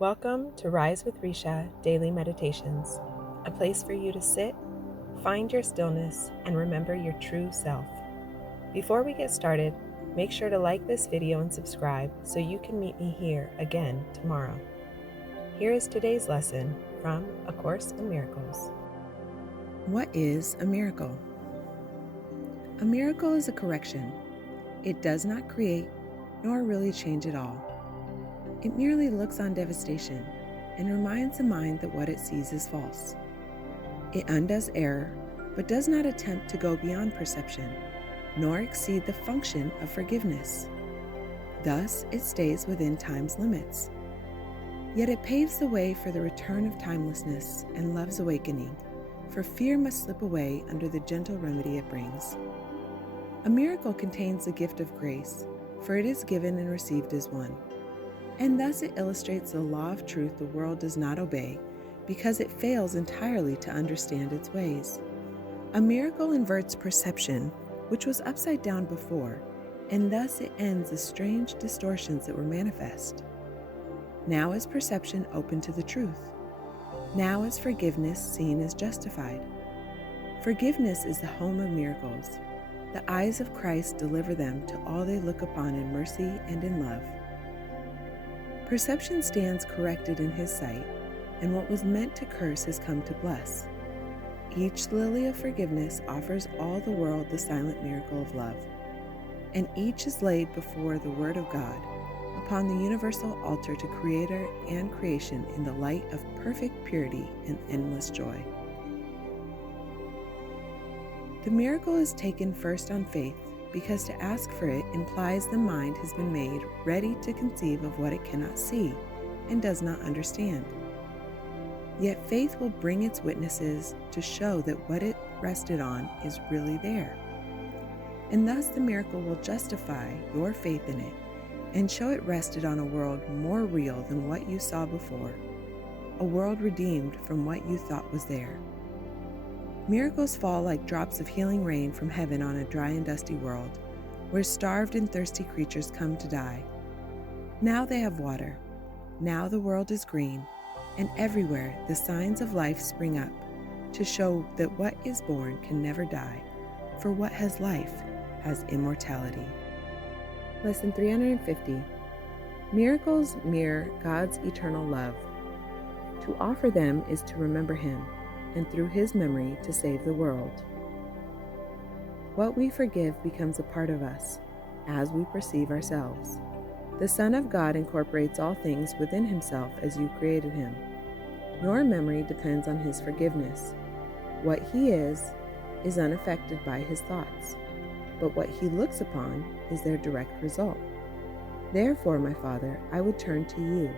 Welcome to Rise with Recia Daily Meditations, a place for you to sit, find your stillness, and remember your true self. Before we get started, make sure to like this video and subscribe so you can meet me here again tomorrow. Here is today's lesson from A Course in Miracles. What is a miracle? A miracle is a correction. It does not create nor really change at all. It merely looks on devastation and reminds the mind that what it sees is false. It undoes error, but does not attempt to go beyond perception, nor exceed the function of forgiveness. Thus, it stays within time's limits. Yet it paves the way for the return of timelessness and love's awakening, for fear must slip away under the gentle remedy it brings. A miracle contains the gift of grace, for it is given and received as one. And thus it illustrates the law of truth the world does not obey, because it fails entirely to understand its ways. A miracle inverts perception, which was upside down before, and thus it ends the strange distortions that were manifest. Now is perception open to the truth. Now is forgiveness seen as justified. Forgiveness is the home of miracles. The eyes of Christ deliver them to all they look upon in mercy and in love. Perception stands corrected in his sight, and what was meant to curse has come to bless. Each lily of forgiveness offers all the world the silent miracle of love, and each is laid before the Word of God, upon the universal altar to Creator and creation in the light of perfect purity and endless joy. The miracle is taken first on faith, because to ask for it implies the mind has been made ready to conceive of what it cannot see and does not understand. Yet faith will bring its witnesses to show that what it rested on is really there. And thus the miracle will justify your faith in it and show it rested on a world more real than what you saw before, a world redeemed from what you thought was there. Miracles fall like drops of healing rain from heaven on a dry and dusty world, where starved and thirsty creatures come to die. Now they have water. Now the world is green, and everywhere the signs of life spring up to show that what is born can never die, for what has life has immortality. Lesson 350. Miracles mirror God's eternal love. To offer them is to remember Him, and through His memory to save the world. What we forgive becomes a part of us, as we perceive ourselves. The Son of God incorporates all things within Himself as you created Him. Your memory depends on His forgiveness. What He is unaffected by His thoughts, but what He looks upon is their direct result. Therefore, my Father, I would turn to you.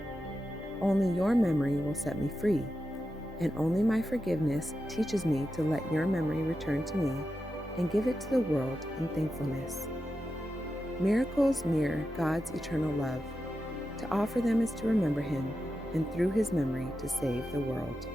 Only your memory will set me free, and only my forgiveness teaches me to let your memory return to me and give it to the world in thankfulness. Miracles mirror God's eternal love. To offer them is to remember Him, and through His memory to save the world.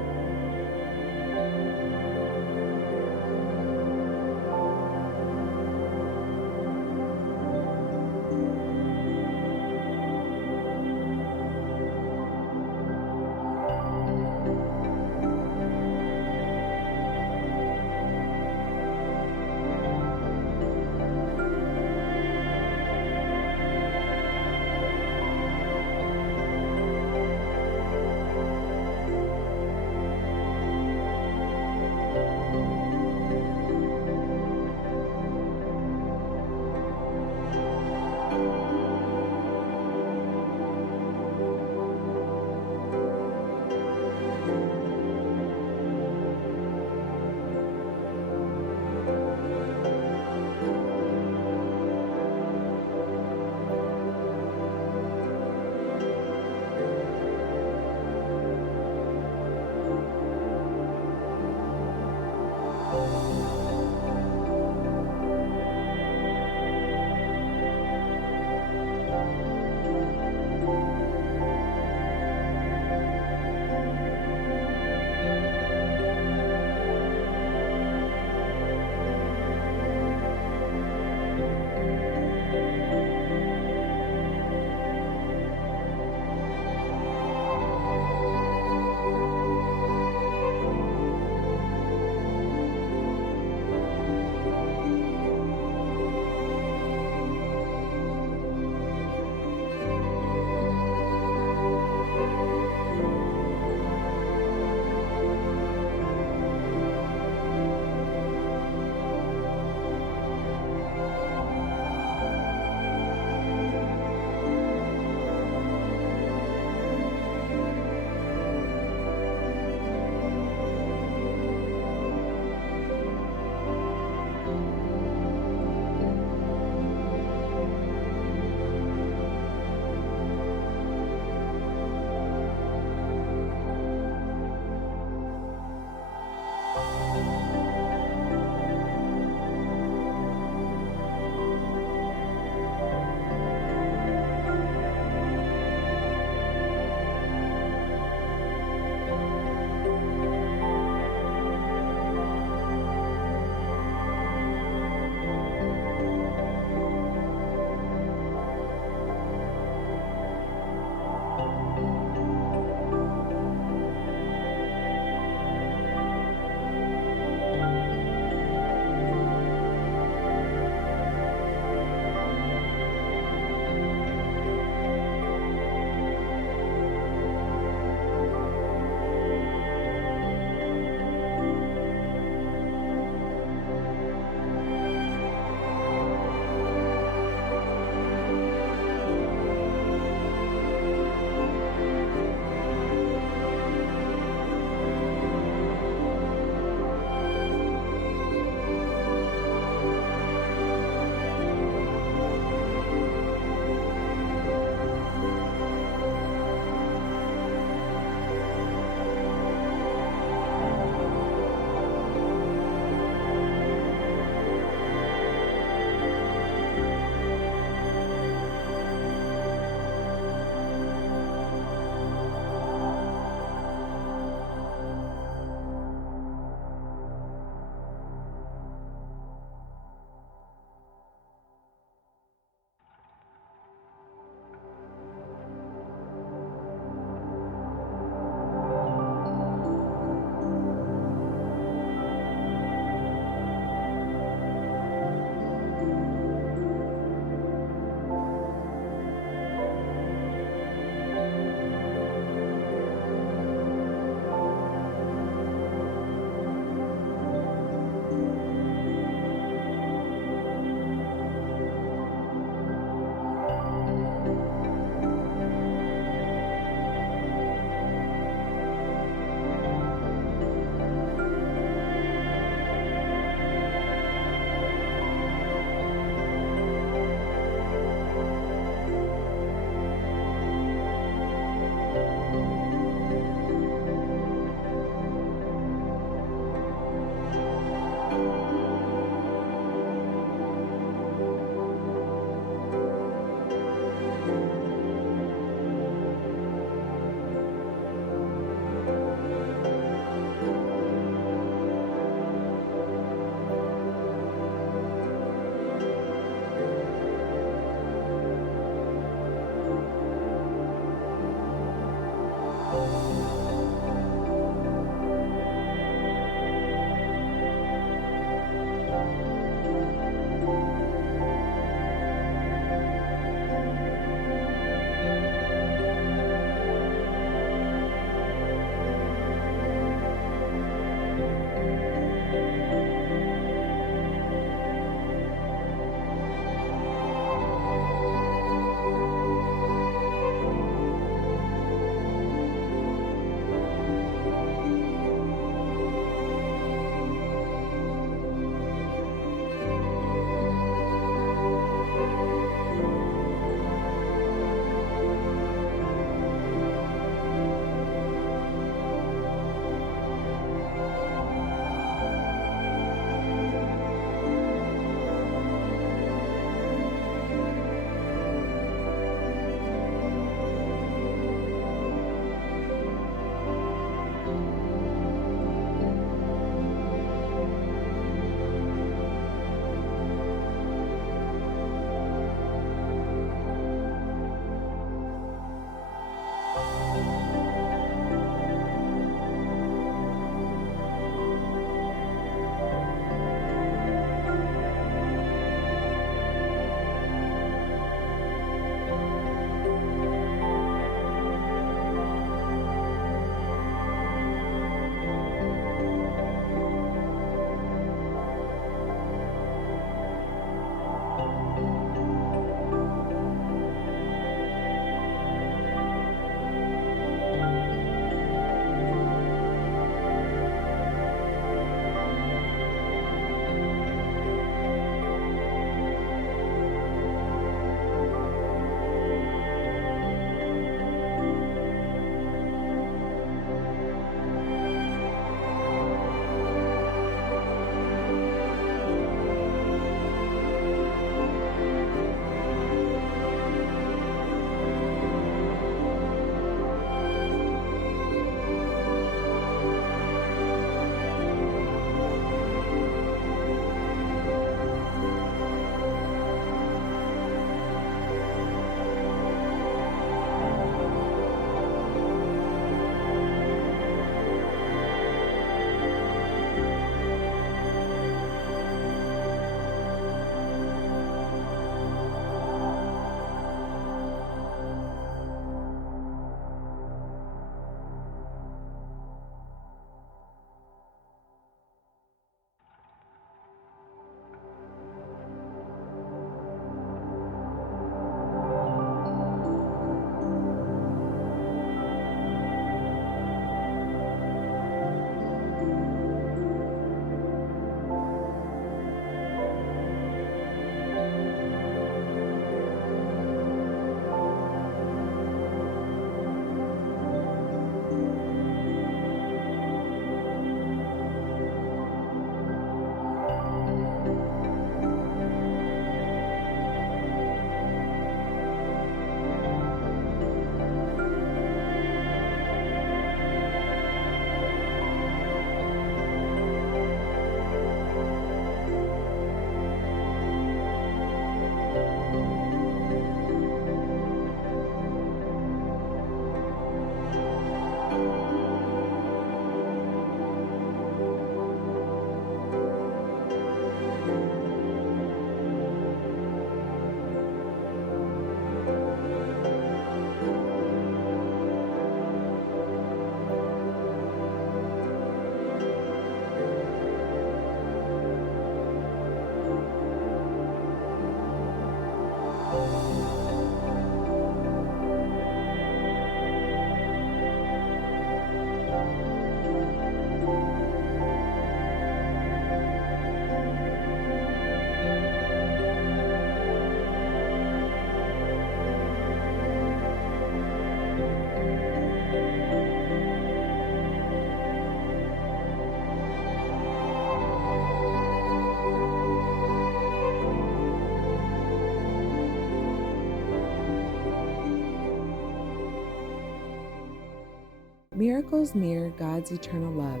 Miracles mirror God's eternal love.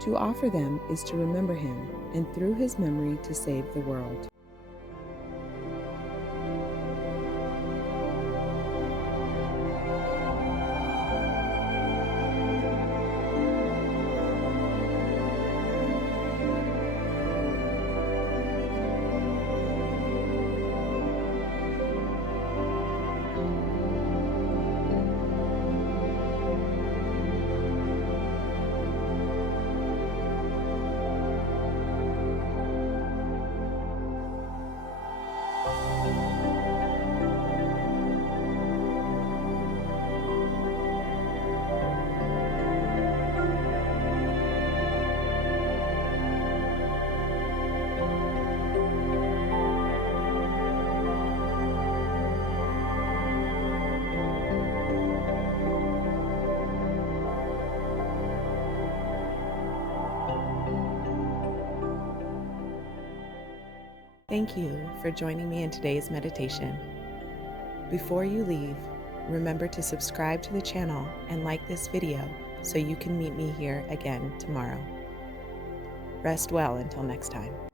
To offer them is to remember Him, and through His memory to save the world. Thank you for joining me in today's meditation. Before you leave, remember to subscribe to the channel and like this video so you can meet me here again tomorrow. Rest well until next time.